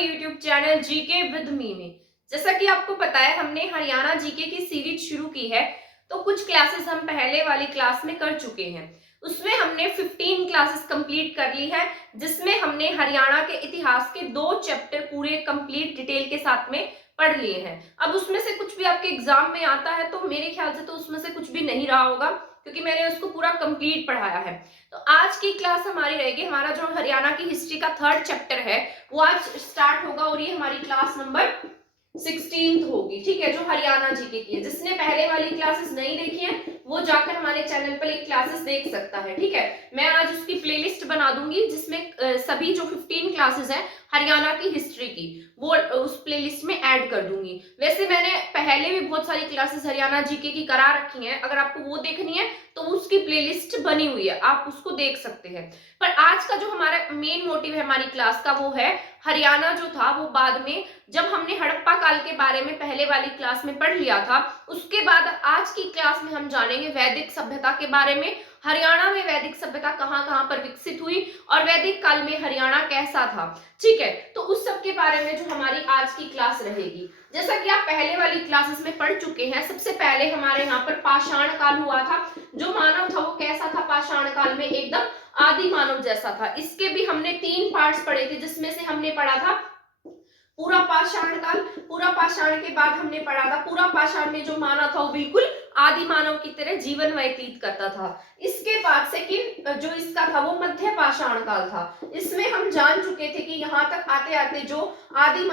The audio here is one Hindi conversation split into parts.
YouTube channel GK with me में। जैसा कि आपको पता है हमने हरियाणा जीके की सीरीज शुरू की है, तो कुछ क्लासेस हम पहले वाली क्लास में कर चुके हैं। उसमें हमने 15 क्लासेस कंप्लीट कर ली है, जिसमें हमने हरियाणा के इतिहास के 2 चैप्टर पूरे कंप्लीट डिटेल के साथ में पढ़ लिए हैं। अब उसमें से कुछ भी आपके एग्जाम में आता है तो मेरे ख्याल से तो उसमें से कुछ भी नहीं रहा होगा, क्योंकि मैंने उसको पूरा कंप्लीट पढ़ाया है। तो आज की क्लास हमारी रहेगी, हमारा जो हरियाणा की हिस्ट्री का 3rd चैप्टर है वो आज स्टार्ट होगा, और ये हमारी क्लास नंबर 16th होगी। ठीक है, जो हरियाणा जीके की है। जिसने पहले वाली क्लासेस नहीं देखी है वो जाकर हमारे चैनल पर एक क्लासेस देख सकता है। ठीक है, मैं आज उसकी प्लेलिस्ट बना दूंगी जिसमें सभी जो 15 क्लासेस हैं हरियाणा की हिस्ट्री की वो उस प्लेलिस्ट में ऐड कर दूंगी। वैसे मैंने पहले भी बहुत सारी क्लासेस हरियाणा जीके की करा रखी हैं, अगर आपको वो देखनी है तो उसकी प्लेलिस्ट बनी हुई है, आप उसको देख सकते हैं। पर आज का जो हमारा मेन मोटिव है हमारी क्लास का वो है हरियाणा जो था वो बाद में, जब हमने हड़प्पा काल के बारे में पहले वाली क्लास में पढ़ लिया था, उसके बाद आज की क्लास में हम जानेंगे वैदिक सभ्यता के बारे में। हरियाणा में वैदिक सभ्यता कहां कहां पर विकसित हुई और वैदिक काल में हरियाणा कैसा था। ठीक है, तो उस सब के बारे में जो हमारी आज की क्लास रहेगी। जैसा कि आप पहले वाली क्लासेस में पढ़ चुके हैं, सबसे पहले हमारे यहाँ पर पाषाण काल हुआ था। जो मानव था वो कैसा था पाषाण काल में, एकदम आदि मानव जैसा था। इसके भी हमने 3 पार्ट्स पढ़े थे, जिसमें से हमने पढ़ा था पूरा पाषाण काल। पूरा पाषाण के बाद हमने पढ़ा था पूरा पाषाण में जो मानव था वो बिल्कुल आदि मानव की तरह जीवन व्यतीत करता था। इसके बाद सेकंड जो इसका था वो मध्य पाषाण काल था। इसमें हम जान चुके थे कि यहाँ तक आते आते जो आदि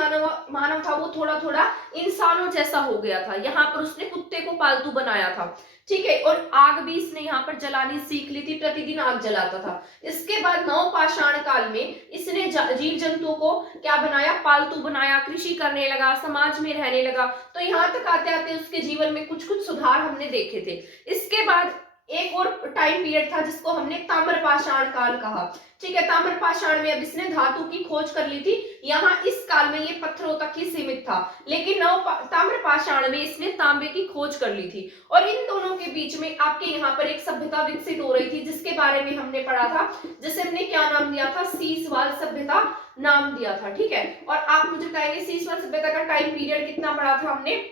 मानव था वो थोड़ा थोड़ा इंसानों जैसा हो गया था। यहाँ पर उसने कुत्ते को पालतू बनाया था। ठीक है, और आग भी इसने यहाँ पर जलानी सीख ली थी, प्रतिदिन आग जलाता था। इसके बाद नव पाषाण काल में इसने जीव जंतुओं को क्या बनाया, पालतू बनाया, कृषि करने लगा, समाज में रहने लगा। तो यहाँ तक आते आते उसके जीवन में कुछ कुछ सुधार हमने देखे थे। इसके बाद एक और टाइम पीरियड था जिसको हमने ताम्रपाषाण काल कहा। ठीक है, ताम्रपाषाण में अब इसने धातु की खोज कर ली थी। यहाँ इस काल में ये पत्थरों तक ही सीमित था, लेकिन ताम्रपाषाण में इसने तांबे की खोज कर ली थी। और इन दोनों के बीच में आपके यहाँ पर एक सभ्यता विकसित हो रही थी, जिसके बारे में हमने पढ़ा था, जिसे हमने क्या नाम दिया था, सीसवाल सभ्यता नाम दिया था। ठीक है, और आप मुझे बताएंगे सीसवाल सभ्यता का टाइम पीरियड कितना पढ़ा था हमने,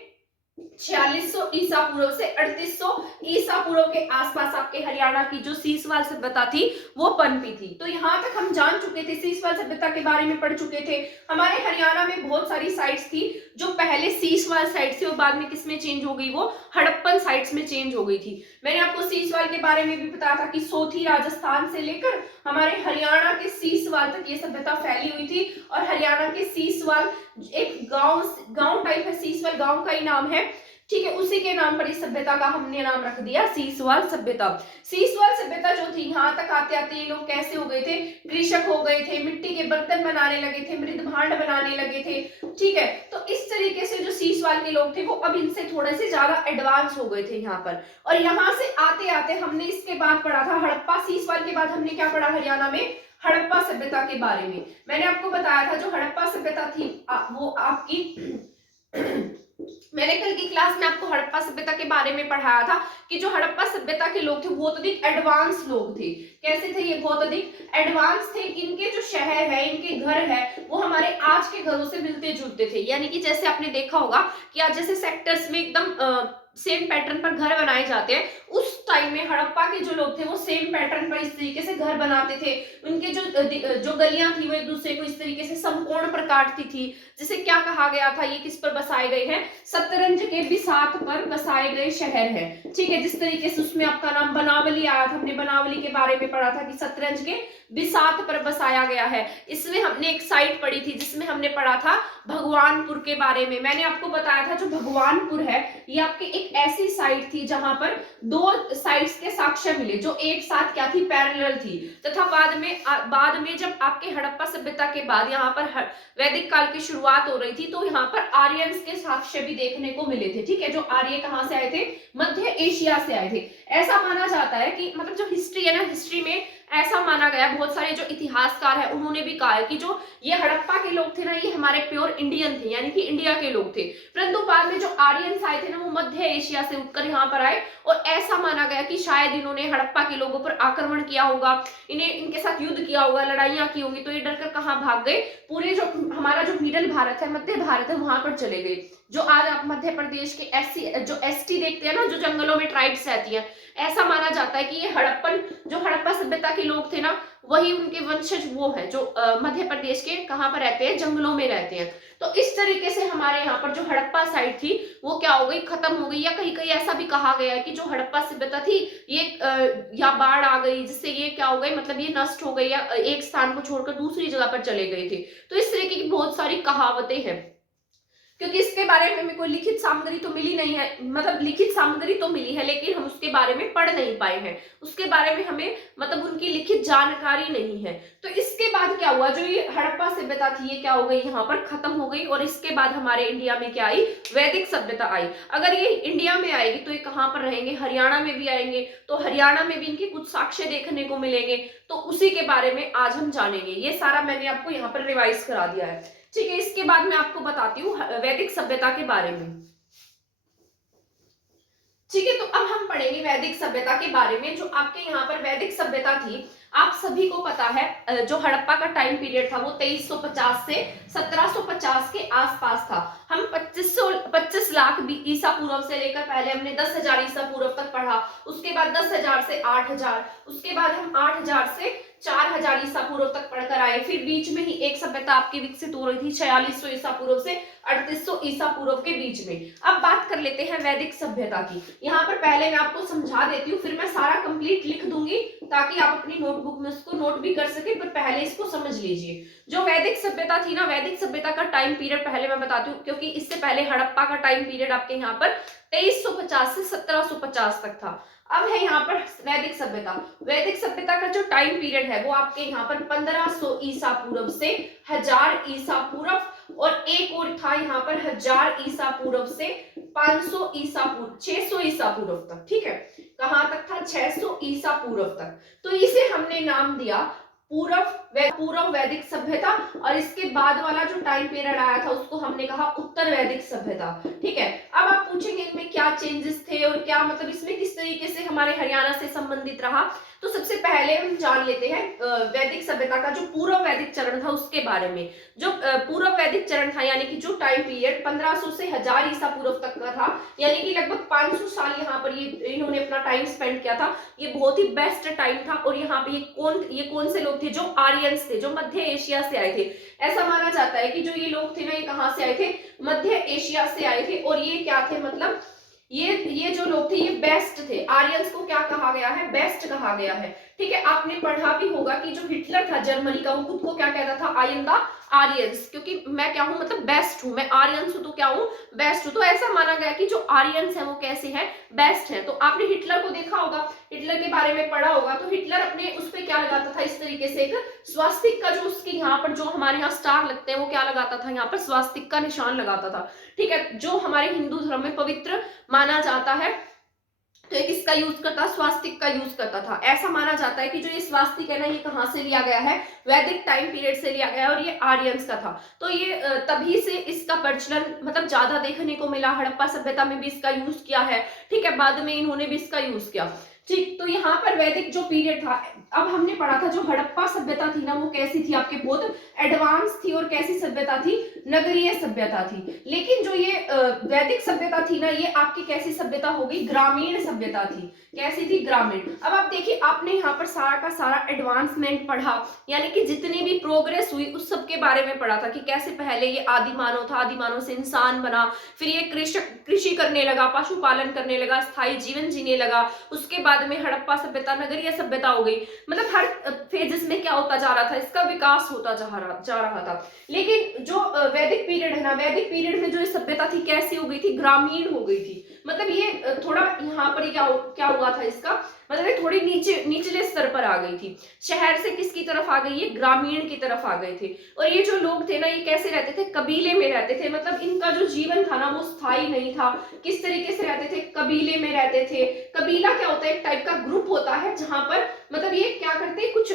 4600 ईसा पूर्व से 3800 ईसा पूर्व के आसपास आपके हरियाणा की जो सीसवाल सभ्यता थी वो पनपी थी। तो यहाँ तक हम जान चुके थे, सीसवाल सभ्यता के बारे में पढ़ चुके थे। हमारे हरियाणा में बहुत सारी साइट्स थी जो पहले सीसवाल साइट थी और बाद में किसमें चेंज हो गई, वो हड़प्पन साइट्स में चेंज हो गई थी। मैंने आपको सीसवाल के बारे में भी बताया था कि सोथी राजस्थान से लेकर हमारे हरियाणा के सीसवाल तक ये सभ्यता फैली हुई थी। और हरियाणा के सीसवाल एक गांव टाइप है, सीसवाल गांव का ही नाम है। ठीक है, उसी के नाम पर इस सभ्यता का हमने नाम रख दिया सीसवाल सभ्यता। सीसवाल सभ्यता जो थी, यहाँ तक आते आते ये लोग कैसे हो गए थे, कृषक हो गए थे, मिट्टी के बर्तन बनाने लगे थे, मृद भांड बनाने लगे थे। ठीक है, तो इस तरीके से जो सीसवाल के लोग थे वो अब इनसे थोड़े से ज्यादा एडवांस हो गए थे यहाँ पर। और यहाँ से आते आते हमने इसके बाद पढ़ा था हड़प्पा। सीसवाल के बाद हमने क्या पढ़ा हरियाणा में, हड़प्पा सभ्यता के बारे में। मैंने आपको बताया था जो हड़प्पा सभ्यता थी वो आपकी मैंने कल की क्लास में आपको हड़प्पा सभ्यता के बारे में पढ़ाया था कि जो हड़प्पा सभ्यता के लोग थे बहुत अधिक एडवांस लोग थे। कैसे थे ये, बहुत अधिक एडवांस थे। इनके जो शहर है, इनके घर है, वो हमारे आज के घरों से मिलते जुलते थे। यानी कि जैसे आपने देखा होगा कि आज जैसे सेक्टर्स में एकदम सेम पैटर्न पर घर बनाए जाते हैं, उस टाइम में हड़प्पा के जो लोग थे वो सेम पैटर्न पर इस तरीके से घर बनाते थे। उनके जो गलियां थी वो एक दूसरे को इस तरीके से समकोण पर काटती थी, जिसे क्या कहा गया था, ये किस पर बसाए गए हैं, शतरंज के बिसात पर बसाए गए शहर है। ठीक है, जिस तरीके से उसमें आपका नाम बनावली आया था, हमने बनावली के बारे में पढ़ा था कि शतरंज के बिसात पर बसाया गया है। इसमें हमने एक साइट पढ़ी थी जिसमें हमने पढ़ा था भगवानपुर के बारे में। मैंने आपको बताया था जो भगवानपुर है ये आपके एक ऐसी साइट थी जहां पर 2 साइट्स के साक्ष्य मिले जो एक साथ क्या थी, पैरेलल थी। तथा बाद में जब आपके हड़प्पा सभ्यता के बाद यहाँ पर वैदिक काल की शुरुआत हो रही थी, तो यहाँ पर आर्यंस के साक्ष्य भी देखने को मिले थे। ठीक है, जो आर्य कहाँ से आए थे, मध्य एशिया से आए थे। ऐसा माना जाता है कि मतलब जो हिस्ट्री है ना, हिस्ट्री में ऐसा माना गया, बहुत सारे जो इतिहासकार है उन्होंने भी कहा है कि जो ये हड़प्पा के लोग थे ना, ये हमारे प्योर इंडियन थे, यानी कि इंडिया के लोग थे। परंतु बाद में जो आर्यंस आए थे ना, वो मध्य एशिया से उठकर यहाँ पर आए, और ऐसा माना गया कि शायद इन्होंने हड़प्पा के लोगों पर आक्रमण किया होगा, इन्हें इनके साथ युद्ध किया होगा, लड़ाइयां की होंगी, तो ये डरकर कहाँ भाग गए, पूरे जो हमारा जो मिडल भारत है, मध्य भारत है, वहां पर चले गए। जो आज आप मध्य प्रदेश के एसटी देखते हैं ना, जो जंगलों में ट्राइब्स रहती हैं, ऐसा माना जाता है कि ये हड़प्पा सभ्यता के लोग थे ना, वही उनके वंशज वो हैं जो मध्य प्रदेश के कहाँ पर रहते हैं, जंगलों में रहते हैं। तो इस तरीके से हमारे यहाँ पर जो हड़प्पा साइड थी वो क्या हो गई, खत्म हो गई, या कहीं कहीं ऐसा भी कहा गया है कि जो हड़प्पा सभ्यता थी ये या बाढ़ आ गई जिससे ये क्या हो गई, मतलब ये नष्ट हो गई, या एक स्थान को छोड़कर दूसरी जगह पर चले गए थे। तो इस तरीके की बहुत सारी कहावतें हैं, क्योंकि इसके बारे में हमें कोई लिखित सामग्री तो मिली नहीं है, मतलब लिखित सामग्री तो मिली है लेकिन हम उसके बारे में पढ़ नहीं पाए हैं, उसके बारे में हमें मतलब उनकी लिखित जानकारी नहीं है। तो इसके बाद क्या हुआ, जो ये हड़प्पा सभ्यता थी ये क्या हो गई, यहाँ पर खत्म हो गई, और इसके बाद हमारे इंडिया में क्या आई, वैदिक सभ्यता आई। अगर ये इंडिया में आएगी तो ये कहाँ पर रहेंगे, हरियाणा में भी आएंगे, तो हरियाणा में भी इनके कुछ साक्ष्य देखने को मिलेंगे, तो उसी के बारे में आज हम जानेंगे। ये सारा मैंने आपको यहाँ पर रिवाइज करा दिया है, ठीक है। इसके बाद मैं आपको बताती हूँ वैदिक सभ्यता के बारे में, ठीक है। तो अब हम पढ़ेंगे वैदिक सभ्यता के बारे में। जो आपके यहाँ पर वैदिक सभ्यता थी, आप सभी को पता है जो हड़प्पा का टाइम पीरियड था वो 2350 से 1750 के आसपास था। हम 25 लाख ईसा पूर्व से लेकर पहले हमने 10,000 ईसा पूर्व तक पढ़ा, उसके बाद 10,000 से 8,000, उसके बाद हम 8,000 से 4,000 ईसा पूर्व तक पढ़कर आए। फिर बीच में ही एक सभ्यता आपकी विकसित हो रही थी 4600 ईसा पूर्व से 3800 ईसा पूर्व के बीच में। अब बात कर लेते हैं वैदिक सभ्यता की। यहाँ पर पहले मैं आपको समझा देती हूँ, फिर मैं सारा कंप्लीट लिख दूंगी ताकि आप अपनी नोटबुक में उसको नोट भी कर सके, पर पहले इसको समझ लीजिए। जो वैदिक सभ्यता थी ना, वैदिक सभ्यता का टाइम पीरियड पहले मैं बताती हूँ, क्योंकि इससे पहले हड़प्पा का टाइम पीरियड आपके यहाँ पर 2350 से 1750 तक था। अब है यहाँ पर वैदिक सभ्यता। वैदिक सभ्यता का जो टाइम पीरियड है वो आपके यहाँ पर 1500 ईसा पूर्व से 1000 ईसा पूर्व, और एक और था यहाँ पर 1000 ईसा पूर्व से 500 ईसा पूर्व, 600 ईसा पूर्व तक, ठीक है। कहां तक था, 600 ईसा पूर्व तक। तो इसे हमने नाम दिया पूर्व वैदिक सभ्यता, और इसके बाद वाला जो टाइम पीरियड आया था उसको हमने कहा उत्तर वैदिक सभ्यता, ठीक है। अब आप पूछेंगे इनमें क्या चेंजेस थे और क्या मतलब इसमें किस तरीके से हमारे हरियाणा से संबंधित रहा। तो सबसे पहले हम जान लेते हैं वैदिक सभ्यता का जो पूर्व वैदिक चरण था उसके बारे में। जो पूर्व वैदिक चरण था, यानी कि जो टाइम पीरियड 1500 से 1000 ईसा पूर्व तक का था, यानी कि लगभग 500 साल यहाँ पर ये इन्होंने अपना टाइम स्पेंड किया था। ये बहुत ही बेस्ट टाइम था, और यहाँ पे ये कौन से लोग थे, जो आर्यंस थे, जो मध्य एशिया से आए थे। ऐसा माना जाता है कि जो ये लोग थे ना, ये कहाँ से आए थे, मध्य एशिया से आए थे, और ये क्या थे, मतलब ये जो लोग थे ये बेस्ट थे। आर्यंस को क्या कहा गया है, बेस्ट कहा गया है, ठीक है। आपने पढ़ा भी होगा कि जो हिटलर था जर्मनी का, वो खुद को क्या कहता था, आई एम द आर्यंस, क्योंकि मैं क्या हूं, मतलब बेस्ट हूं, मैं आर्यंस हूं तो क्या हूं, बेस्ट हूं। तो ऐसा माना गया कि जो आर्यंस है वो कैसे हैं, बेस्ट हैं। तो आपने हिटलर को देखा होगा, हिटलर के बारे में पढ़ा होगा, तो हिटलर अपने उस पर क्या लगाता था, इस तरीके से एक स्वास्तिक का, जो उसके यहाँ पर जो हमारे यहाँ स्टार लगते हैं वो क्या लगाता था, यहाँ पर स्वास्तिक का निशान लगाता था, ठीक है। जो हमारे हिंदू धर्म में पवित्र माना जाता है, तो एक इसका यूज करता, स्वास्तिक का यूज करता था। ऐसा माना जाता है कि जो ये स्वास्तिक है ना, ये कहाँ से लिया गया है, वैदिक टाइम पीरियड से लिया गया है, और ये आर्यंस का था। तो ये तभी से इसका प्रचलन मतलब ज्यादा देखने को मिला। हड़प्पा सभ्यता में भी इसका यूज किया है, ठीक है, बाद में इन्होंने भी इसका यूज किया, ठीक। तो यहाँ पर वैदिक जो पीरियड था, अब हमने पढ़ा था जो हड़प्पा सभ्यता थी ना, वो कैसी थी, आपके बहुत एडवांस थी, और कैसी सभ्यता थी, नगरीय सभ्यता थी। लेकिन जो ये वैदिक सभ्यता थी ना, ये आपकी कैसी सभ्यता होगी, ग्रामीण सभ्यता थी। कैसी थी, ग्रामीण। अब आप देखिए, आपने यहाँ पर सारा का सारा एडवांसमेंट पढ़ा, यानी कि जितनी भी प्रोग्रेस हुई उस सब के बारे में पढ़ा था, कि कैसे पहले ये आदि मानव था, आदि मानव से इंसान बना, फिर ये कृषि करने लगा, पशुपालन करने लगा, स्थायी जीवन जीने लगा, उसके बाद में हड़प्पा सभ्यता नगरीय सभ्यता हो गई। मतलब हर फेजेस में क्या होता जा रहा था, इसका विकास होता जा रहा था। लेकिन जो वैदिक पीरियड है ना, वैदिक पीरियड में जो ये सभ्यता थी कैसी हो गई थी, ग्रामीण हो गई थी। मतलब ये थोड़ा यहाँ पर क्या हुआ था, इसका मतलब ये थोड़ी निचले स्तर पर आ गई थी। शहर से किसकी तरफ आ गई, ये ग्रामीण की तरफ आ गए थे। और ये जो लोग थे ना, ये कैसे रहते थे, कबीले में रहते थे। मतलब इनका जो जीवन था ना वो स्थायी नहीं था। किस तरीके से रहते थे, कबीले में रहते थे। कबीला क्या होता है, एक टाइप का ग्रुप होता है जहां पर मतलब ये क्या करते हैं, कुछ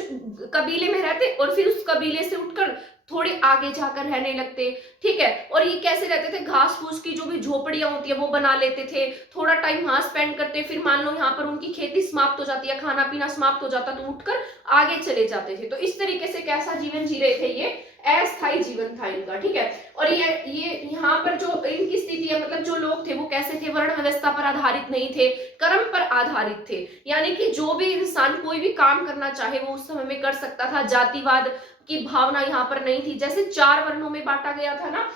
कबीले में रहते और फिर उस कबीले से उठकर थोड़े आगे जाकर रहने लगते, ठीक है। और ये कैसे रहते थे, घास फूस की जो भी झोपड़ियां होती है वो बना लेते थे, थोड़ा टाइम वहां स्पेंड करते, फिर मान लो यहाँ पर उनकी खेती समाप्त हो जाती है, खाना पीना समाप्त हो जाता, तो उठकर आगे चले जाते थे। तो इस तरीके से कैसा जीवन जी रहे थे, ये अस्थायी जीवन था इनका, ठीक है। और ये यहाँ पर जो इनकी स्थिति है, मतलब जो लोग थे वो कैसे थे, वर्ण व्यवस्था पर आधारित नहीं थे, कर्म पर आधारित थे। यानी कि जो भी इंसान कोई भी काम करना चाहे वो उस समय में कर सकता था। जातिवाद की भावना यहाँ पर नहीं थी। जैसे 4 वर्णों में बांटा गया था ना,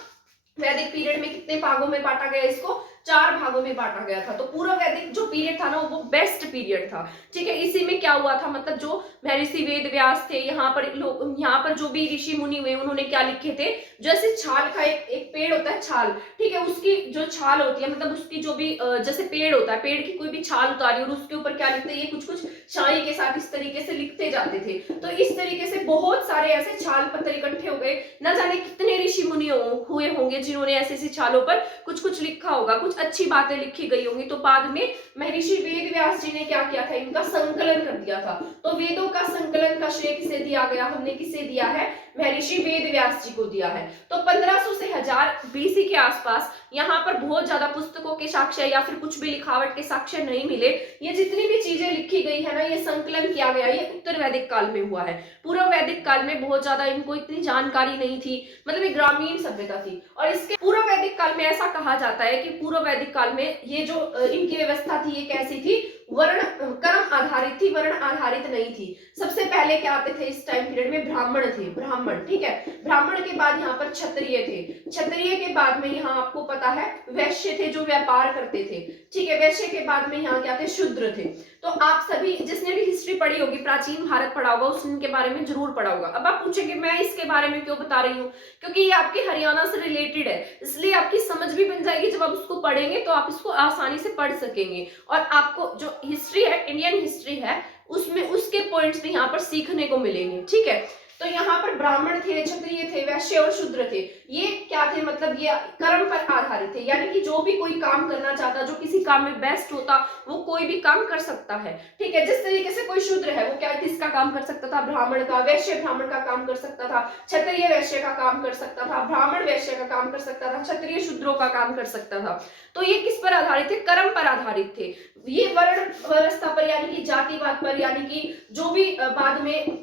वैदिक पीरियड में कितने भागों में बांटा गया, इसको 4 भागों में बांटा गया था। तो पूरा वैदिक जो पीरियड था ना वो बेस्ट पीरियड था, ठीक है। इसी में क्या हुआ था, मतलब जो महर्षि वेद व्यास थे, यहाँ पर लोग, यहाँ पर जो भी ऋषि मुनि हुए उन्होंने क्या लिखे थे, जैसे छाल का एक पेड़ होता है छाल, ठीक है, उसकी जो छाल होती है, मतलब उसकी जो भी जैसे पेड़ होता है, पेड़ की कोई भी छाल उतारी और उसके ऊपर क्या लिखते हैं, ये कुछ कुछ शाई के साथ इस तरीके से लिखते जाते थे। तो इस तरीके से बहुत सारे ऐसे छाल पत्थर इकट्ठे हो गए, न जाने कितने ऋषि मुनि हुए होंगे जिन्होंने ऐसे ऐसी छालों पर कुछ कुछ लिखा होगा, कुछ अच्छी बातें लिखी गई होंगी। तो बाद में महर्षि वेद व्यास जी ने क्या किया था, इनका संकलन कर दिया था। तो वेदों का संकलन का श्रेय किसे दिया गया, हमने किसे दिया है, महर्षि वेद व्यास जी को दिया है। तो 1500 से 1000 बीसी के आसपास यहाँ पर बहुत ज्यादा पुस्तकों के साक्ष्य या फिर कुछ भी लिखावट के साक्ष्य नहीं मिले। ये जितनी भी चीजें लिखी गई है ना, ये संकलन किया गया, ये उत्तर वैदिक काल में हुआ है। पूर्व वैदिक काल में बहुत ज्यादा इनको इतनी जानकारी नहीं थी, मतलब ये ग्रामीण सभ्यता थी। और इसके पूर्व वैदिक काल में ऐसा कहा जाता है कि पूर्व वैदिक काल में ये जो इनकी व्यवस्था थी, ये कैसी थी, वर्ण कर्म आधारित थी, वर्ण आधारित नहीं थी। सबसे पहले क्या आते थे इस टाइम पीरियड में, ब्राह्मण थे, ब्राह्मण, ठीक है। ब्राह्मण के बाद यहाँ पर क्षत्रिय थे, क्षत्रिय के बाद में यहाँ आपको पता है वैश्य थे जो व्यापार करते थे, ठीक है। वैश्य के बाद में यहाँ क्या थे, शूद्र थे। तो आप सभी जिसने भी हिस्ट्री पढ़ी होगी, प्राचीन भारत पढ़ा होगा, उसके बारे में जरूर पढ़ा होगा। अब आप पूछेंगे मैं इसके बारे में क्यों बता रही हूँ, क्योंकि ये आपके हरियाणा से रिलेटेड है, इसलिए आपकी समझ भी बन जाएगी। जब आप उसको पढ़ेंगे तो आप इसको आसानी से पढ़ सकेंगे, और आपको जो हिस्ट्री है, इंडियन हिस्ट्री है, उसमें उसके पॉइंट्स भी यहाँ पर सीखने को मिलेंगे, ठीक है। तो यहाँ पर ब्राह्मण थे, क्षत्रिय थे, वैश्य और शूद्र थे। ये क्या थे, मतलब ये कर्म पर आधारित थे, यानी कि जो भी कोई काम करना चाहता, जो किसी काम में बेस्ट होता, वो कोई भी काम कर सकता है, ठीक है। जिस तरीके से कोई शूद्र है वो क्या किसका काम कर सकता था, ब्राह्मण का, वैश्य ब्राह्मण का काम कर सकता था, क्षत्रिय वैश्य का काम कर सकता था, ब्राह्मण वैश्य का काम कर सकता था, क्षत्रिय शूद्रों का काम कर सकता था। तो ये किस पर आधारित थे, कर्म पर आधारित थे। ये वर्ण व्यवस्था पर यानी कि जातिवाद पर, यानी कि जो भी बाद में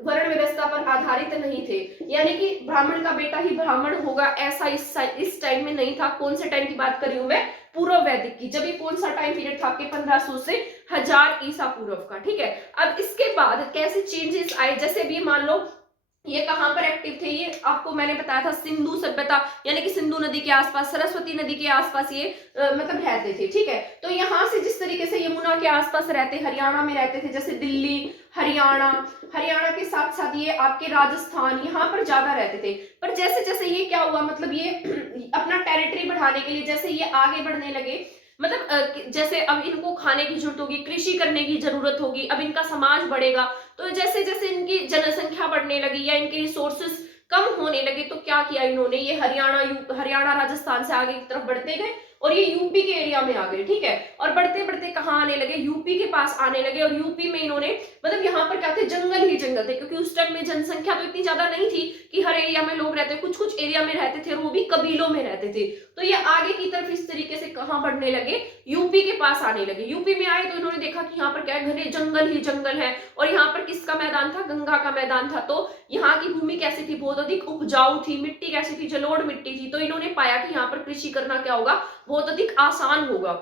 वर्ण व्यवस्था पर आधारित नहीं थे, यानी कि ब्राह्मण का बेटा ही ब्राह्मण होगा ऐसा इस टाइम में नहीं था। कौन से टाइम की बात कर रही हूं मैं, पूर्व वैदिक की। जब ये कौन सा टाइम पीरियड था आपके 1500 से 1000 ईसा पूर्व का, ठीक है। अब इसके बाद कैसे चेंजेस आए, जैसे भी मान लो ये कहां पर एक्टिव थे, ये आपको मैंने बताया था सिंधु सभ्यता, यानी कि सिंधु नदी के आसपास, सरस्वती नदी के आसपास ये मतलब रहते थे, ठीक है। तो यहां से जिस तरीके से यमुना के आसपास रहते, हरियाणा में रहते थे, जैसे दिल्ली, हरियाणा, हरियाणा के साथ साथ ये आपके राजस्थान, यहाँ पर ज्यादा रहते थे। पर जैसे जैसे ये क्या हुआ, मतलब ये अपना टेरिटरी बढ़ाने के लिए जैसे ये आगे बढ़ने लगे, मतलब जैसे अब इनको खाने की जरूरत होगी, कृषि करने की जरूरत होगी, अब इनका समाज बढ़ेगा, तो जैसे जैसे इनकी जनसंख्या बढ़ने लगी या इनके रिसोर्सेस कम होने लगे, तो क्या किया इन्होंने, ये हरियाणा राजस्थान से आगे की तरफ बढ़ते गए और ये यूपी के एरिया में आ गए, ठीक है। और बढ़ते बढ़ते कहाँ आने लगे, यूपी के पास आने लगे। और यूपी में इन्होंने मतलब यहाँ पर क्या थे, जंगल ही जंगल थे, क्योंकि उस टाइम में जनसंख्या तो इतनी ज्यादा नहीं थी कि हर एरिया में लोग रहते, कुछ कुछ एरिया में रहते थे और वो भी कबीलों में रहते थे। तो ये आगे की तरफ इस तरीके से कहाँ बढ़ने लगे, यूपी के पास आने लगे। यूपी में आए तो इन्होंने देखा कि यहाँ पर क्या है, घने जंगल ही जंगल है, और यहाँ पर किसका मैदान था, गंगा का मैदान था। तो यहाँ की भूमि कैसी थी, बहुत अधिक उपजाऊ थी, मिट्टी कैसी थी, जलोढ़ मिट्टी थी। तो इन्होंने पाया कि यहाँ पर कृषि करना क्या होगा, बहुत अधिक आसान होगा।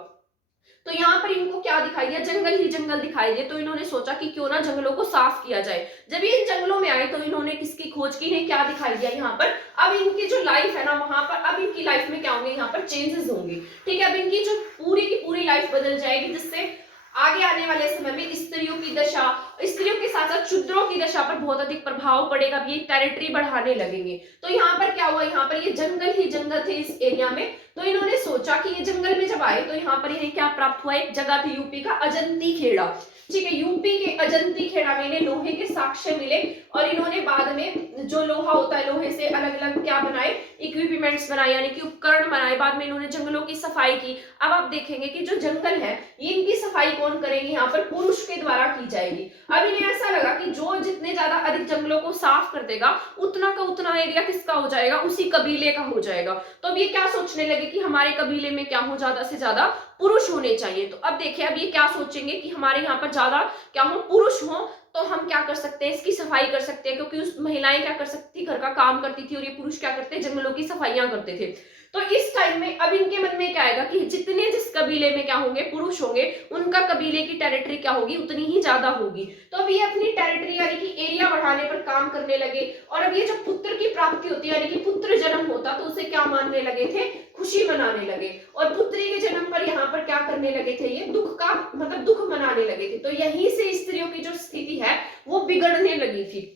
तो यहाँ पर इनको क्या दिखाई दिया, जंगल ही जंगल दिखाई दिए। तो इन्होंने सोचा कि क्यों ना जंगलों को साफ किया जाए। जब ये इन जंगलों में आए तो इन्होंने किसकी खोज की, इन्हें क्या दिखाई दिया, यहाँ पर अब इनकी जो लाइफ है ना, वहां पर अब इनकी लाइफ में क्या होंगे, यहाँ पर चेंजेस होंगे, ठीक है। अब इनकी जो पूरी की पूरी लाइफ बदल जाएगी, जिससे आगे आने वाले समय में स्त्रियों की दशा, स्त्रियों के साथ साथ शूद्रों की दशा पर बहुत अधिक प्रभाव पड़ेगा। ये टेरिटरी बढ़ाने लगेंगे। तो यहाँ पर क्या हुआ, यहाँ पर ये जंगल ही जंगल थे इस एरिया में। तो इन्होंने सोचा कि ये जंगल में जब आए तो यहाँ पर इन्हें क्या प्राप्त हुआ, एक जगह थी यूपी का अजंती खेड़ा। ठीक है, यूपी के अजंती खेड़ा में इन्हें लोहे के साक्ष्य मिले और इन्होंने बाद में जो लोहा होता है, लोहे से अलग अलग क्या बनाए, इक्विपमेंट्स बनाए, यानी कि उपकरण बनाए। बाद में इन्होंने जंगलों की सफाई की। अब आप देखेंगे कि जो जंगल है ये इनकी सफाई कौन करेंगे, यहाँ पर पुरुष के द्वारा की जाएगी। अब इन्हें ऐसा लगा कि जो जितने ज्यादा अधिक जंगलों को साफ कर देगा उतना का उतना एरिया किसका हो जाएगा, उसी कबीले का हो जाएगा। तो अब ये क्या सोचने लगे कि हमारे कबीले में क्या हो, ज्यादा से ज्यादा पुरुष होने चाहिए। तो अब देखिए, अब ये क्या सोचेंगे कि हमारे यहाँ पर ज्यादा क्या हो, पुरुष हो, तो हम क्या कर सकते हैं, इसकी सफाई कर सकते हैं, क्योंकि उस महिलाएं क्या कर सकती थी, घर का काम करती थी, और ये पुरुष क्या करते, जंगलों की सफाइयां करते थे। तो इस टाइम में अब इनके मन में क्या आएगा कि जितने जिस कबीले में क्या होंगे, पुरुष होंगे, उनका कबीले की टेरिटरी क्या होगी, उतनी ही ज्यादा होगी। तो अब ये अपनी टेरिटरी यानी कि एरिया बढ़ाने पर काम करने लगे। और अब ये जब पुत्र की प्राप्ति होती है, यानी कि पुत्र जन्म होता, तो उसे क्या मानने लगे थे, खुशी मनाने लगे। और पुत्री के जन्म पर यहाँ पर क्या करने लगे थे, ये दुख का मतलब दुख मनाने लगे थे। तो यहीं से स्त्रियों की जो स्थिति है वो बिगड़ने लगी थी।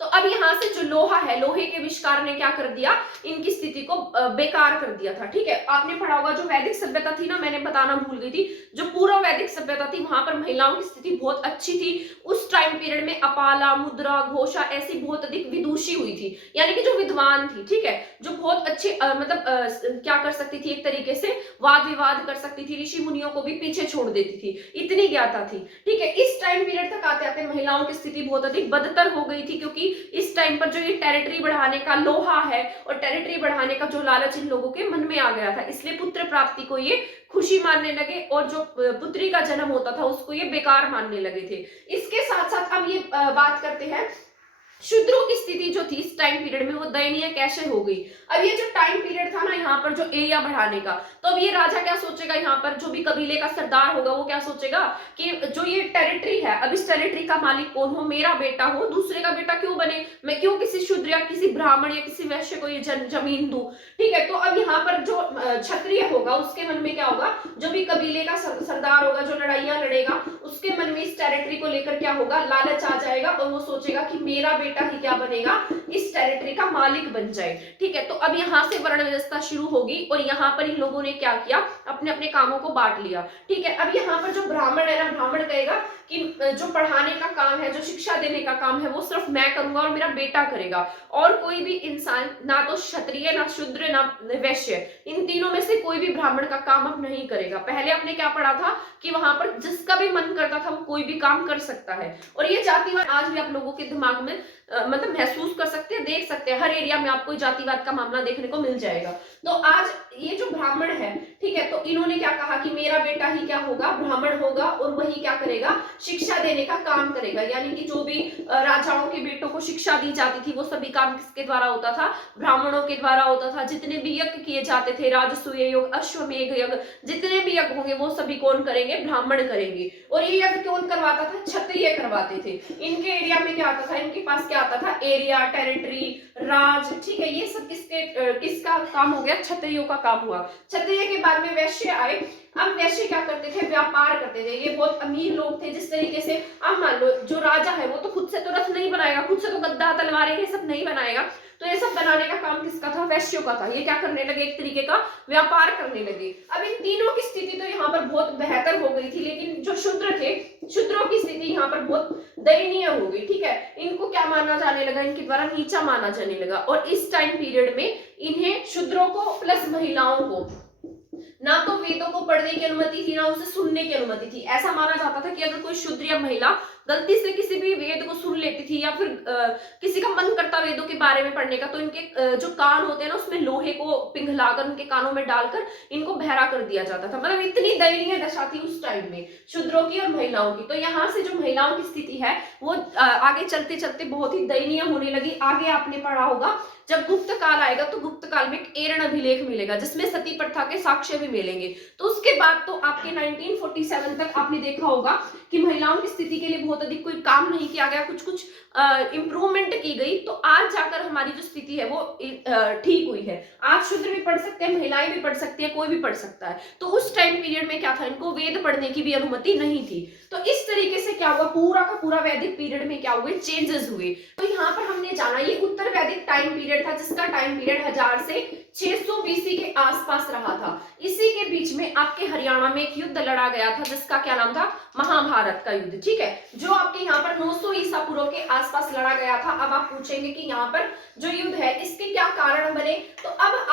तो अब यहाँ से जो लोहा है, लोहे के आविष्कार ने क्या कर दिया, इनकी स्थिति को बेकार कर दिया था। ठीक है, आपने पढ़ा होगा जो वैदिक सभ्यता थी ना, मैंने बताना भूल गई थी, जो पूर्व वैदिक सभ्यता थी वहां पर महिलाओं की स्थिति बहुत अच्छी थी। उस टाइम पीरियड में अपाला, मुद्रा, घोषा ऐसी बहुत अधिक विदुषी हुई थी, यानी कि जो विद्वान थी, ठीक है, जो बहुत अच्छे क्या कर सकती थी, एक तरीके से वाद विवाद कर सकती थी, ऋषि मुनियों को भी पीछे छोड़ देती थी, इतनी ज्ञाता थी। ठीक है, इस टाइम पीरियड तक आते आते महिलाओं की स्थिति बहुत अधिक बदतर हो गई थी, क्योंकि इस टाइम पर जो ये टेरिटरी बढ़ाने का लोहा है और टेरिटरी बढ़ाने का जो लालच इन लोगों के मन में आ गया था, इसलिए पुत्र प्राप्ति को ये खुशी मानने लगे, और जो पुत्री का जन्म होता था उसको ये बेकार मानने लगे थे। इसके साथ साथ अब ये बात करते हैं शूद्रों की स्थिति जो थी इस टाइम पीरियड में, वो दयनीय कैसे हो गई। अब ये जो टाइम पीरियड था ना यहाँ पर जो एरिया बढ़ाने का, तो अब ये राजा क्या सोचेगा, यहाँ पर जो भी कबीले का सरदार होगा वो क्या सोचेगा कि जो ये टेरिटरी है, अब इस टेरिटरी का मालिक कौन हो, मेरा बेटा हो, दूसरे का बेटा क्यों बने, मैं क्यों किसी शूद्र या किसी ब्राह्मण या किसी वैश्य को ये जमीन दूं। ठीक है, तो अब यहाँ पर जो क्षत्रिय होगा उसके मन में क्या होगा, जो भी कबीले का सरदार होगा, जो लड़ाइयां लड़ेगा, उसके मन में इस टेरिटरी को लेकर क्या होगा, लालच आ जाएगा, और वो सोचेगा कि मेरा बेटा ही क्या बनेगा, इस टेरिटरी का मालिक बन जाए। ठीक है, तो अब यहाँ से वर्ण व्यवस्था शुरू होगी, और यहाँ पर इन लोगों ने क्या किया, अपने अपने कामों को बांट लिया। ठीक है, अब यहाँ पर जो ब्राह्मण है ना, ब्राह्मण कहेगा कि जो पढ़ाने का काम है, जो शिक्षा देने का काम है, वो सिर्फ मैं करूंगा और मेरा बेटा करेगा, और कोई भी इंसान, ना तो क्षत्रिय, ना शूद्र, ना वैश्य, इन तीनों में से कोई भी ब्राह्मण का काम अब नहीं करेगा। पहले आपने क्या पढ़ा था कि वहां पर जिसका भी मन करता था वो कोई भी काम कर सकता है, और ये जातिवाद आज भी आप लोगों के दिमाग में मतलब महसूस कर सकते हैं, देख सकते हैं, हर एरिया में आपको जातिवाद का मामला देखने को मिल जाएगा। तो आज ये जो ब्राह्मण है, ठीक है, तो इन्होंने क्या कहा कि मेरा बेटा ही क्या होगा, ब्राह्मण होगा, और वही क्या करेगा, शिक्षा देने का काम करेगा। यानी कि जो भी राजाओं के बेटों को शिक्षा दी जाती थी वो सभी काम किसके द्वारा होता था, ब्राह्मणों के द्वारा होता था। जितने भी यज्ञ किए जाते थे, राजसूय यज्ञ, अश्वमेध यज्ञ, जितने भी यज्ञ होंगे वो सभी कौन करेंगे, ब्राह्मण करेंगे। और ये यज्ञ कौन करवाता था, क्षत्रिय करवाते थे। इनके एरिया में क्या आता था, इनके पास क्या आता था, एरिया, टेरिटरी, राज। ठीक है, ये सब किसका काम हो गया, क्षत्रियों का काम हुआ। क्षत्रिय के बाद में वैश्य आए। अब वैश्य क्या करते थे, व्यापार करते थे, ये बहुत अमीर लोग थे। जिस तरीके से अब मान लो जो राजा है वो तो खुद से तो रथ नहीं बनाएगा, खुद से तो गद्दा तलवारें ये सब नहीं बनाएगा, तो ये सब बनाने का काम किसका था, वैश्यों का था। ये क्या करने लगे, एक तरीके का व्यापार करने लगे। अब इन तीनों की स्थिति तो यहाँ पर बहुत बेहतर हो गई थी, लेकिन जो शूद्र थे, शूद्रों की स्थिति यहाँ पर बहुत दयनीय हो गई। ठीक है, इनको क्या माना जाने लगा, इनके द्वारा नीचा माना जाने लगा। और इस टाइम पीरियड में इन्हें शूद्रों को प्लस महिलाओं को ना तो वेदों को पढ़ने की अनुमति थी, ना उसे सुनने की अनुमति थी। ऐसा माना जाता था कि अगर कोई शूद्र या महिला गलती से किसी भी वेद को सुन लेती थी, या फिर किसी का मन करता वेदों के बारे में पढ़ने का, तो इनके जो कान होते हैं ना, उसमें लोहे को पिघलाकर उनके कानों में डालकर इनको बहरा कर दिया जाता था। मतलब इतनी दयनीय दशा थी उस टाइम में शूद्रों की और महिलाओं की। तो यहाँ से जो महिलाओं की स्थिति है वो आगे चलते चलते बहुत ही दयनीय होने लगी। आगे आपने पढ़ा होगा जब गुप्त काल आएगा तो गुप्त काल में एक एरण अभिलेख मिलेगा जिसमें सती प्रथा के साक्ष्य भी मिलेंगे। तो उसके बाद तो आपके 1947 तक आपने देखा होगा कि महिलाओं की स्थिति के लिए बहुत अधिक कोई काम नहीं किया गया, कुछ कुछ इंप्रूवमेंट की गई। तो आज जाकर हमारी जो स्थिति है वो ठीक हुई है। आज शूद्र भी पढ़ सकते हैं, महिलाएं भी पढ़ सकती है, कोई भी पढ़ सकता है। तो उस टाइम पीरियड में क्या था, इनको वेद पढ़ने की भी अनुमति नहीं थी। तो इस तरीके से क्या हुआ, पूरा का पूरा वैदिक पीरियड में क्या हुए, चेंजेस हुए। तो यहाँ पर हमने जाना ये उत्तर वैदिक टाइम पीरियड पीरियड था जिसका टाइम पीरियड 1000 से 600 बीसी के आसपास रहा था। इसी के बीच में आपके हरियाणा में एक युद्ध लड़ा गया था जिसका क्या नाम था, महाभारत का युद्ध, ठीक है, जो आपके यहाँ पर 900 ईसा पूर्व के आसपास लड़ा गया था। अब आप पूछेंगे कि यहाँ पर जो युद्ध है इसके क्या कारण बने, तो अब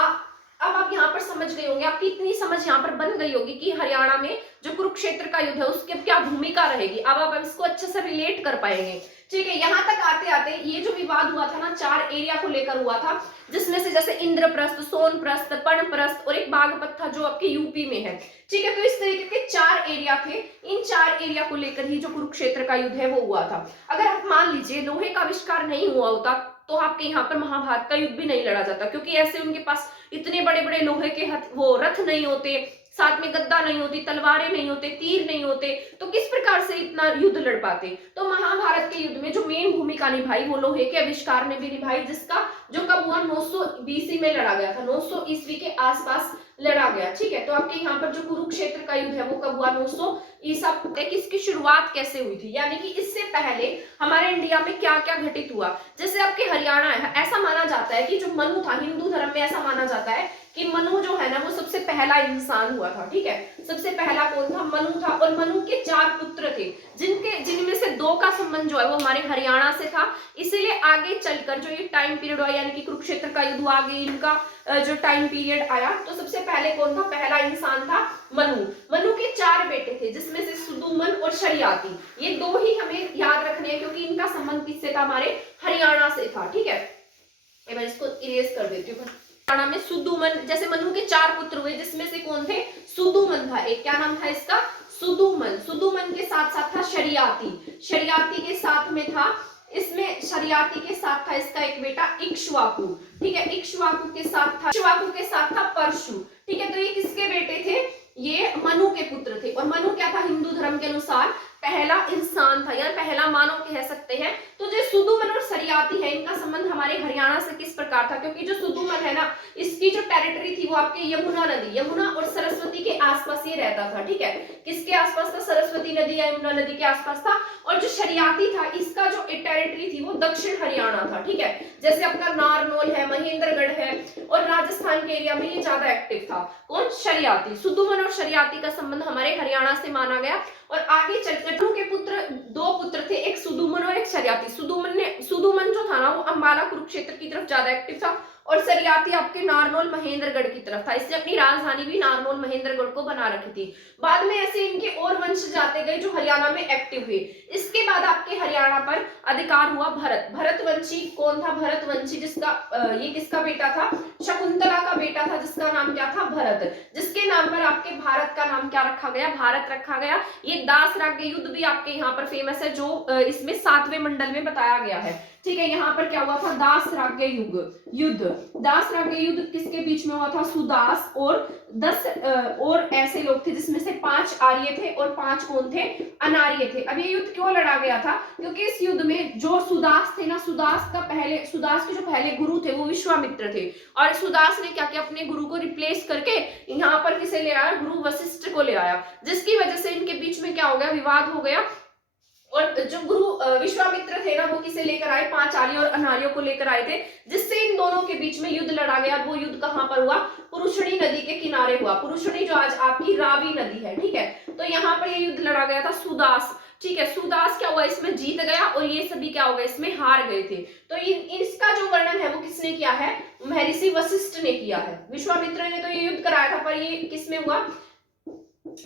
आप यहाँ पर समझ गए होंगे, आपकी इतनी समझ यहाँ पर बन गई होगी कि हरियाणा में जो कुरुक्षेत्र का युद्ध है उसकी अब क्या भूमिका रहेगी। अब आप इसको अच्छे से रिलेट कर पाएंगे, ठीक है। यहाँ तक आते आते ये जो विवाद हुआ था ना, 4 एरिया को लेकर हुआ था, जिसमें से जैसे इंद्रप्रस्थ, सोनप्रस्थ, पर्णप्रस्थ और एक बागपत था जो आपके यूपी में है, ठीक है। तो इस तरीके के 4 एरिया थे, इन 4 एरिया को लेकर ही जो कुरुक्षेत्र का युद्ध है वो हुआ था। अगर आप मान लीजिए लोहे का आविष्कार नहीं हुआ होता तो आपके यहाँ पर महाभारत का युद्ध भी नहीं लड़ा जाता, क्योंकि ऐसे उनके पास इतने बड़े बड़े लोहे के वो रथ नहीं होते, साथ में गद्दा नहीं होती, तलवारें नहीं होते, तीर नहीं होते, तो किस प्रकार से इतना युद्ध लड़ पाते। तो महाभारत के युद्ध में जो मेन भूमिका निभाई वो लोहे के आविष्कार ने भी निभाई, जिसका जो कब हुआ 900 बीसी में लड़ा गया था, 900 ईस्वी के आसपास लड़ा गया, ठीक है। तो आपके यहाँ पर जो कुरुक्षेत्र का युद्ध है वो कब हुआ, 900 ईसा पूर्व। इसकी शुरुआत कैसे हुई थी, यानी कि इससे पहले हमारे इंडिया में क्या क्या घटित हुआ। जैसे आपके हरियाणा है, ऐसा माना जाता है कि जो मनु था, हिंदू धर्म में ऐसा माना जाता है कि मनु जो है ना वो सबसे पहला इंसान हुआ था, ठीक है। सबसे पहला कौन था, मनु था, और मनु के 4 पुत्र थे, जिनमें से 2 का संबंध जो है वो हमारे हरियाणा से था। इसीलिए आगे चलकर जो ये टाइम पीरियड हुआ, यानी कि कुरुक्षेत्र का युद्ध, आगे इनका जो टाइम पीरियड आया, तो सबसे पहले कौन था, पहला इंसान था मनु। मनु के 4 बेटे थे, जिसमें से सुदुमन और शरियाती, ये 2 ही हमें याद रखने हैं, क्योंकि इनका संबंध किससे था, हमारे हरियाणा से था, ठीक है। मैं इसको इरेज कर देती हूँ। हरियाणा में सुदुमन, जैसे मनु के 4 पुत्र हुए, जिसमें से कौन थे, सुदुमन था एक, क्या नाम था इसका, सुदुमन। सुदुमन के साथ साथ था शरियाती, शरियाती के साथ में था, इसमें शरियाती के साथ था इसका एक बेटा इक्ष्वाकु, ठीक है। इक्ष्वाकु के साथ था परशु, ठीक है। तो ये किसके बेटे थे, ये मनु के पुत्र थे, और मनु क्या था, हिंदू धर्म के अनुसार पहला इंसान था, या पहला मानव कह सकते हैं। तो जो सुदुमन और शरियाती है, इनका संबंध हमारे हरियाणा से किस प्रकार था, क्योंकि जो सुदुमन है ना, इसकी जो टेरिटरी थी वो आपके यमुना नदी, यमुना और सरस्वती के आसपास ये रहता था, ठीक है। किसके आसपास था, सरस्वती नदी या यमुना नदी के आसपास था। और जो शरियाती था, इसका जो टेरिटरी थी वो दक्षिण हरियाणा था, ठीक है। जैसे अपना नारनौल है, महेंद्रगढ़ है, और राजस्थान के एरिया में ये ज्यादा एक्टिव था, कौन, शरियाती। सुदुमन और शरियाती का संबंध हमारे हरियाणा से माना गया। और आगे चलकर के पुत्र, 2 पुत्र थे, एक सुदुमन और एक शरियाती। सुदुमन जो था ना वो अंबाला कुरुक्षेत्र की तरफ ज्यादा एक्टिव था, और शरियाती आपके नारनौल महेंद्रगढ़ की तरफ था। इसने अपनी राजधानी भी नारनौल महेंद्रगढ़ को बना रखी थी। बाद में ऐसे इनके और वंश जाते गए जो हरियाणा में एक्टिव हुए। इसके बाद आपके हरियाणा पर अधिकार हुआ भरतवंशी। कौन था भरतवंशी, जिसका ये किसका बेटा था, शकुंतला का बेटा था, जिसका नाम क्या था, भरत, जिसके नाम पर आपके भारत का नाम क्या रखा गया, भारत रखा गया। ये दासराग्य युद्ध भी आपके यहाँ पर फेमस है, जो इसमें 7वें मंडल में बताया गया है, ठीक है। यहाँ पर क्या हुआ था, दासराग्य युद्ध। दासराग्य युद्ध किसके बीच में हुआ था, सुदास और 10 और ऐसे लोग थे, जिसमें से 5 आर्य थे और 5 कौन थे, अनार्य थे। अब ये युद्ध क्यों लड़ा गया था, क्योंकि इस युद्ध में जो सुदास थे ना, सुदास के जो पहले गुरु थे वो विश्वामित्र थे, और सुदास ने क्या किया, अपने गुरु को रिप्लेस करके यहाँ पर किसे ले आया, गुरु वशिष्ठ को ले आया, जिसकी वजह से इनके बीच में क्या हो गया, विवाद हो गया। और जो गुरु विश्वामित्र थे ना, वो किसे लेकर आए, 5 आर्यों और अनार्यों को लेकर आए थे, जिससे इन दोनों के बीच में युद्ध लड़ा गया। वो युद्ध कहाँ पर हुआ, पुरुषणी नदी के किनारे हुआ। पुरुषणी जो आज आपकी रावी नदी है, ठीक है। तो यहाँ पर ये युद्ध लड़ा गया था सुदास, ठीक है। सुदास क्या हुआ, इसमें जीत गया, और ये सभी क्या हो गए, इसमें हार गए थे। तो इसका जो वर्णन है वो किसने किया है, महर्षि वशिष्ठ ने किया है। विश्वामित्र ने तो ये युद्ध कराया था, पर ये किसमें हुआ,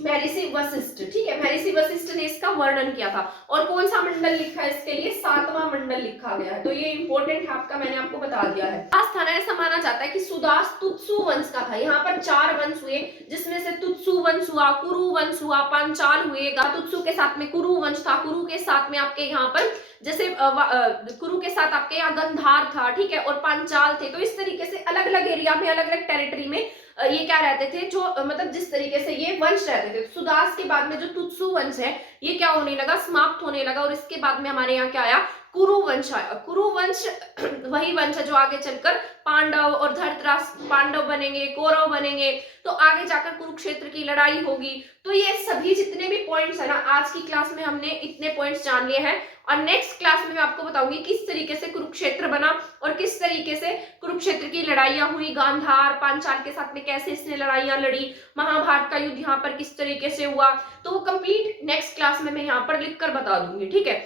महर्षि वशिष्ठ, ठीक है। महर्षि वशिष्ठ ने इसका वर्णन किया था। और कौन सा मंडल लिखा है इसके लिए, 7वां मंडल लिखा गया है। तो ये इंपॉर्टेंट है आपका, मैंने आपको बता दिया है। था ना, ऐसा माना जाता है कि सुदास तुत्सु वंश का था। यहाँ पर 4 वंश हुए, जिसमें से तुत्सु वंश हुआ, कुरु वंश हुआ, पांचाल हुए। तुत्सु के साथ में कुरु वंश था, कुरु के साथ में आपके यहाँ पर जैसे कुरु के साथ आपके यहाँ गंधार था, ठीक है, और पांचाल थे। तो इस तरीके से अलग अलग एरिया में, अलग अलग टेरिटरी में ये क्या रहते थे, जो मतलब जिस तरीके से ये वंश रहते थे। सुदास के बाद में जो तुत्सु वंश है ये क्या होने लगा, समाप्त होने लगा, और इसके बाद में हमारे यहाँ क्या आया, कुरुवंश आया। कुरुवंश वही वंश है जो आगे चलकर पांडव और धृतराष्ट्र, पांडव बनेंगे, कौरव बनेंगे, तो आगे जाकर कुरुक्षेत्र की लड़ाई होगी। तो ये सभी जितने भी पॉइंट्स है ना, आज की क्लास में हमने इतने पॉइंट्स जान लिए हैं, और नेक्स्ट क्लास में मैं आपको बताऊंगी किस तरीके से कुरुक्षेत्र बना और किस तरीके से कुरुक्षेत्र की लड़ाइयां हुई, गांधार पांचाल के साथ में कैसे इसने लड़ाइयां लड़ी, महाभारत का युद्ध यहाँ पर किस तरीके से हुआ, तो वो कंप्लीट नेक्स्ट क्लास में मैं यहाँ पर लिखकर बता दूंगी। ठीक है,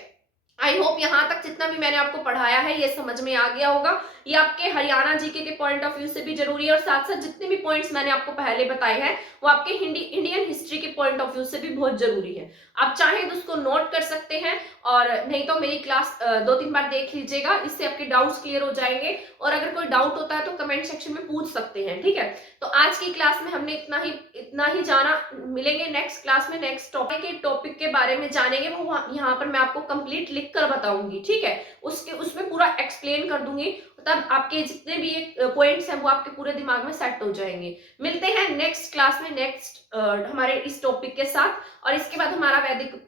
आई होप यहाँ तक जितना भी मैंने आपको पढ़ाया है ये समझ में आ गया होगा। ये आपके हरियाणा जीके के पॉइंट ऑफ व्यू से भी जरूरी है, और साथ साथ जितने भी पॉइंट्स मैंने आपको पहले बताए हैं वो आपके इंडियन हिस्ट्री के पॉइंट ऑफ व्यू से भी बहुत जरूरी है। आप चाहें तो उसको नोट कर सकते हैं, और नहीं तो मेरी क्लास 2-3 बार देख लीजिएगा, इससे आपके डाउट्स क्लियर हो जाएंगे। और अगर कोई डाउट होता है तो कमेंट सेक्शन में पूछ सकते हैं। ठीक है, तो आज की क्लास में हमने इतना ही जाना। मिलेंगे नेक्स्ट क्लास में, नेक्स्ट टॉपिक के बारे में जानेंगे, वो यहाँ पर मैं आपको कंप्लीट लिख कर बताऊंगी। ठीक है, उसमें पूरा एक्सप्लेन कर दूंगी, तब आपके जितने भी पॉइंट्स हैं वो आपके पूरे दिमाग में सेट हो जाएंगे। मिलते हैं नेक्स्ट क्लास में, नेक्स्ट हमारे इस टॉपिक के साथ, और इसके बाद हमारा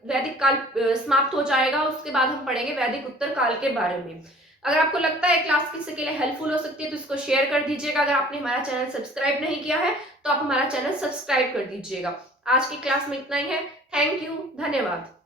वैदिक काल समाप्त हो जाएगा। उसके बाद हम पढ़ेंगे वैदिक उत्तर काल के बारे में। अगर आपको लगता है क्लास किसी के लिए हेल्पफुल हो सकती है तो इसको शेयर कर दीजिएगा। अगर आपने हमारा चैनल सब्सक्राइब नहीं किया है तो आप हमारा चैनल सब्सक्राइब कर दीजिएगा। आज की क्लास में इतना ही है। थैंक यू, धन्यवाद।